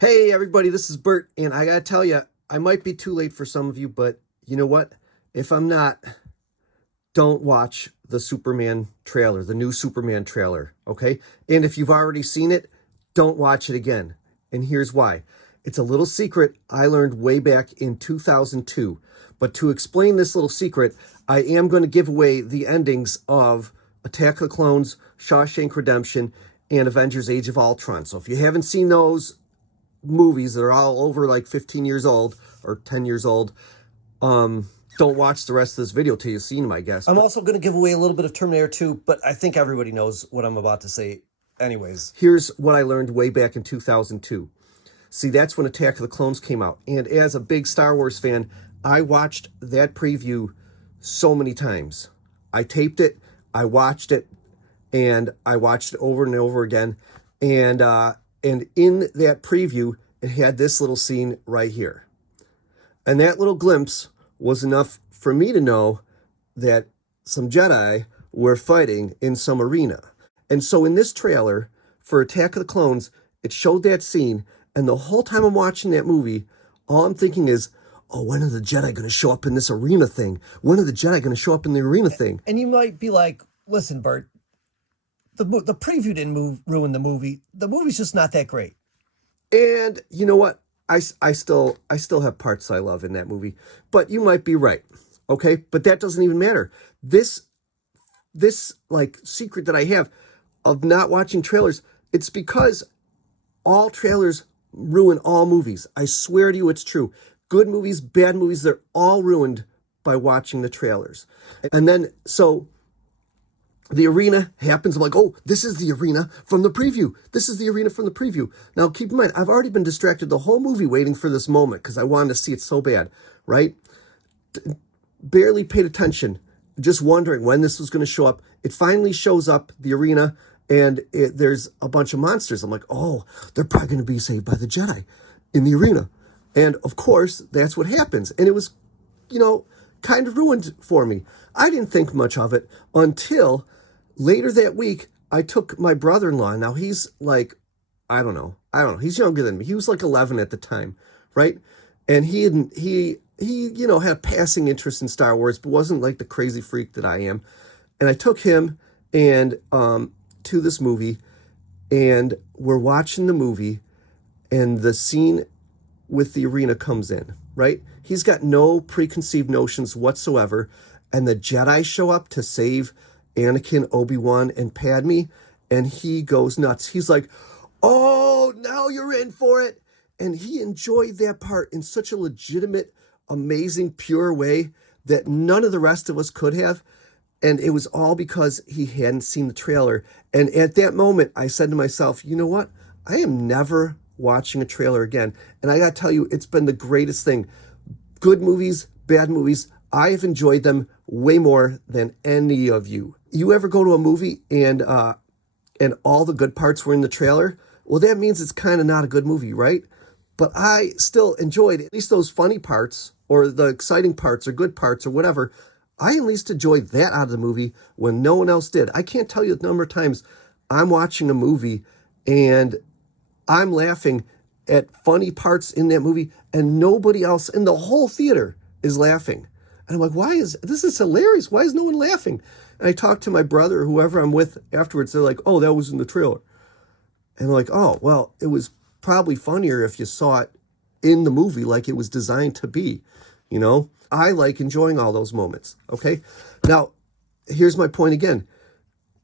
Hey everybody, this is Bert, and I gotta tell you, I might be too late for some of you, but you know what? If I'm not, don't watch the Superman trailer, the new Superman trailer, okay? And if you've already seen it, don't watch it again. And here's why. It's a little secret I learned way back in 2002. But to explain this little secret, I am going to give away the endings of Attack of the Clones, Shawshank Redemption, and Avengers Age of Ultron. So if you haven't seen those movies that are all over like 15 years old or 10 years old, don't watch the rest of this video till you've seen them, I guess. I'm also going to give away a little bit of Terminator 2, but I think everybody knows what I'm about to say anyways. Here's what I learned way back in 2002. See, that's when Attack of the Clones came out. And as a big Star Wars fan, I watched that preview so many times. I taped it, I watched it, and I watched it over and over again. And in that preview, it had this little scene right here. And that little glimpse was enough for me to know that some Jedi were fighting in some arena. And so in this trailer for Attack of the Clones, it showed that scene. And the whole time I'm watching that movie, all I'm thinking is, oh, when are the Jedi going to show up in this arena thing? When are the Jedi going to show up in the arena thing? And you might be like, listen, Bert, the preview didn't ruin the movie. The movie's just not that great. And you know what? I still have parts I love in that movie, but you might be right. Okay, but that doesn't even matter. This like secret that I have of not watching trailers, it's because all trailers ruin all movies. I swear to you, it's true. Good movies, bad movies, they're all ruined by watching the trailers. And then so the arena happens. I'm like, oh, this is the arena from the preview. This is the arena from the preview. Now, keep in mind, I've already been distracted the whole movie waiting for this moment because I wanted to see it so bad, right? Barely paid attention, just wondering when this was going to show up. It finally shows up, the arena, and there's a bunch of monsters. I'm like, oh, they're probably going to be saved by the Jedi in the arena. And, of course, that's what happens. And it was, kind of ruined for me. I didn't think much of it until later that week, I took my brother-in-law. Now, he's like, I don't know. He's younger than me. He was like 11 at the time, right? And he had passing interest in Star Wars, but wasn't like the crazy freak that I am. And I took him and to this movie, and we're watching the movie, and the scene with the arena comes in, right? He's got no preconceived notions whatsoever, and the Jedi show up to save Anakin, Obi-Wan, and Padme, and he goes nuts. He's like, oh, now you're in for it. And he enjoyed that part in such a legitimate, amazing, pure way that none of the rest of us could have. And it was all because he hadn't seen the trailer. And at that moment, I said to myself, you know what? I am never watching a trailer again. And I got to tell you, it's been the greatest thing. Good movies, bad movies, I have enjoyed them way more than any of you. You ever go to a movie and all the good parts were in the trailer? Well, that means it's kind of not a good movie, right? But I still enjoyed at least those funny parts or the exciting parts or good parts or whatever. I at least enjoyed that out of the movie when no one else did. I can't tell you the number of times I'm watching a movie and I'm laughing at funny parts in that movie and nobody else in the whole theater is laughing. And I'm like, this is hilarious. Why is no one laughing? And I talked to my brother or whoever I'm with afterwards. They're like, oh, that was in the trailer. And I'm like, oh, well, it was probably funnier if you saw it in the movie like it was designed to be, I like enjoying all those moments, okay? Now, here's my point again.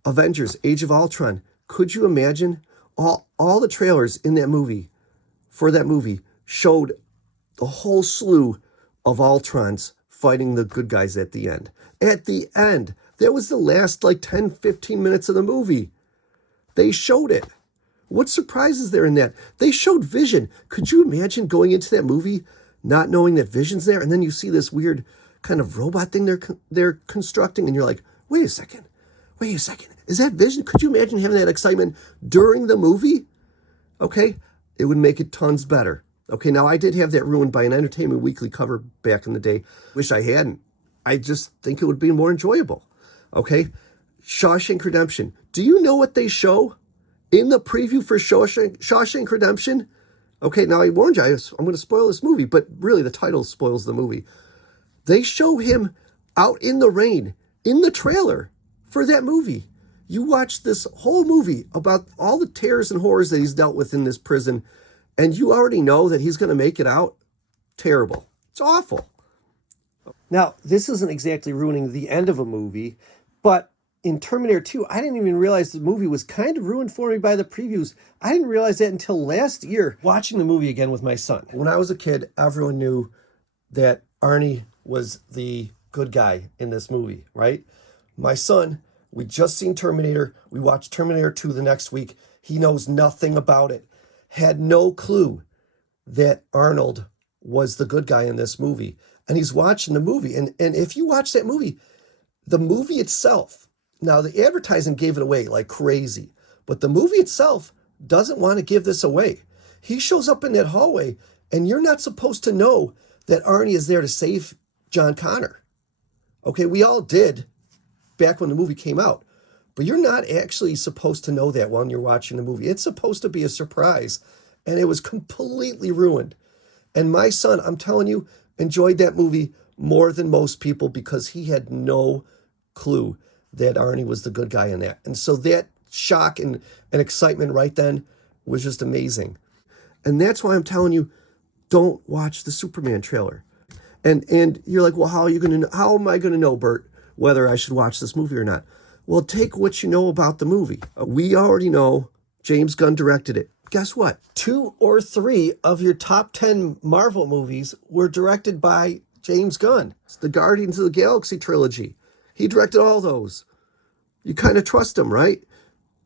Avengers, Age of Ultron. Could you imagine all the trailers in that movie, for that movie, showed the whole slew of Ultrons fighting the good guys at the end. At the end. That was the last 10, 15 minutes of the movie. They showed it. What surprise is there in that? They showed Vision. Could you imagine going into that movie not knowing that Vision's there, and then you see this weird kind of robot thing they're constructing, and you're like, wait a second. Is that Vision? Could you imagine having that excitement during the movie? Okay, it would make it tons better. Okay, now I did have that ruined by an Entertainment Weekly cover back in the day. Wish I hadn't. I just think it would be more enjoyable. Okay, Shawshank Redemption. Do you know what they show in the preview for Shawshank Redemption? Okay, now I warned you, I'm going to spoil this movie, but really the title spoils the movie. They show him out in the rain in the trailer for that movie. You watch this whole movie about all the terrors and horrors that he's dealt with in this prison, and you already know that he's going to make it out. Terrible. It's awful. Now, this isn't exactly ruining the end of a movie, but in Terminator 2, I didn't even realize the movie was kind of ruined for me by the previews. I didn't realize that until last year, watching the movie again with my son. When I was a kid, everyone knew that Arnie was the good guy in this movie, right? My son, we just seen Terminator. We watched Terminator 2 the next week. He knows nothing about it. Had no clue that Arnold was the good guy in this movie. And he's watching the movie. And if you watch that movie, the movie itself, now the advertising gave it away like crazy, but the movie itself doesn't want to give this away. He shows up in that hallway, and you're not supposed to know that Arnie is there to save John Connor. Okay, we all did back when the movie came out, but you're not actually supposed to know that when you're watching the movie. It's supposed to be a surprise, and it was completely ruined. And my son, I'm telling you, enjoyed that movie more than most people because he had no clue that Arnie was the good guy in that. And so that shock and excitement right then was just amazing. And that's why I'm telling you, don't watch the Superman trailer. And you're like, well, how am I gonna know, Bert, whether I should watch this movie or not? Well, take what you know about the movie. We already know James Gunn directed it. Guess what? 2 or 3 of your top 10 Marvel movies were directed by James Gunn. It's the Guardians of the Galaxy trilogy. He directed all those. You kind of trust him, right?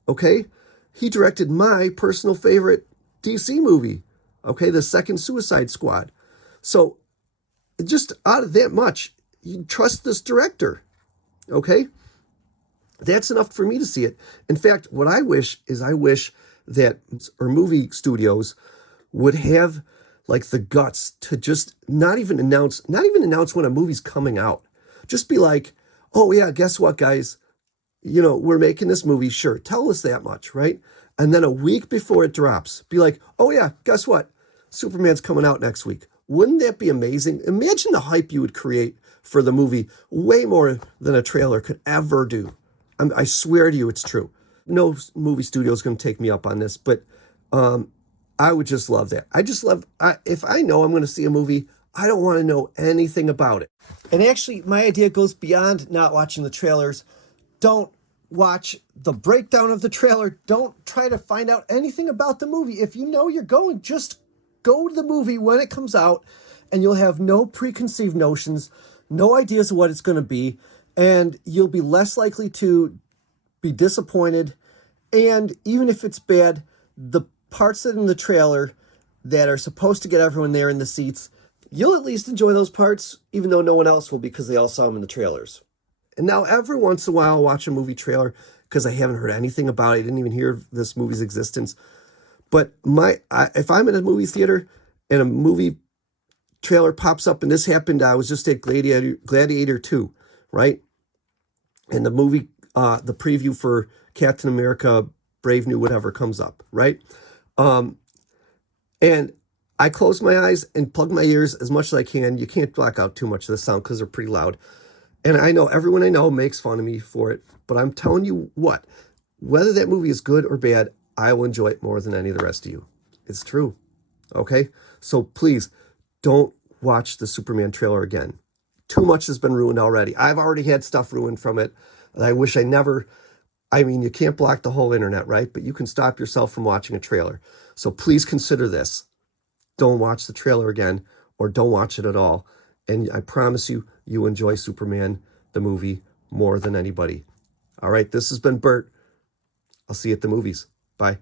Okay? He directed my personal favorite DC movie. Okay? The second Suicide Squad. So, just out of that much, you trust this director. Okay? That's enough for me to see it. In fact, what I wish that movie studios would have like the guts to just not even announce when a movie's coming out. Just be like, oh yeah, guess what, guys? You know, we're making this movie, sure. Tell us that much, right? And then a week before it drops, be like, oh yeah, guess what? Superman's coming out next week. Wouldn't that be amazing? Imagine the hype you would create for the movie, way more than a trailer could ever do. I swear to you, it's true. No movie studio is going to take me up on this, but I would just love that. If I know I'm going to see a movie, I don't want to know anything about it. And actually, my idea goes beyond not watching the trailers. Don't watch the breakdown of the trailer. Don't try to find out anything about the movie. If you know you're going, just go to the movie when it comes out, and you'll have no preconceived notions, no ideas of what it's going to be, and you'll be less likely to be disappointed. And even if it's bad, the parts that in the trailer that are supposed to get everyone there in the seats, you'll at least enjoy those parts, even though no one else will because they all saw them in the trailers. And now every once in a while I'll watch a movie trailer because I haven't heard anything about it. I didn't even hear of this movie's existence. But if I'm in a movie theater and a movie trailer pops up, and this happened, I was just at Gladiator 2, right? And the movie, the preview for Captain America, Brave New whatever comes up, right? And I close my eyes and plug my ears as much as I can. You can't block out too much of the sound because they're pretty loud. And I know everyone I know makes fun of me for it, but I'm telling you what, whether that movie is good or bad, I will enjoy it more than any of the rest of you. It's true. Okay? So please don't watch the Superman trailer again. Too much has been ruined already. I've already had stuff ruined from it. And I wish I never, I mean, you can't block the whole internet, right? But you can stop yourself from watching a trailer. So please consider this. Don't watch the trailer again, or don't watch it at all. And I promise you, you enjoy Superman, the movie, more than anybody. All right, this has been Bert. I'll see you at the movies. Bye.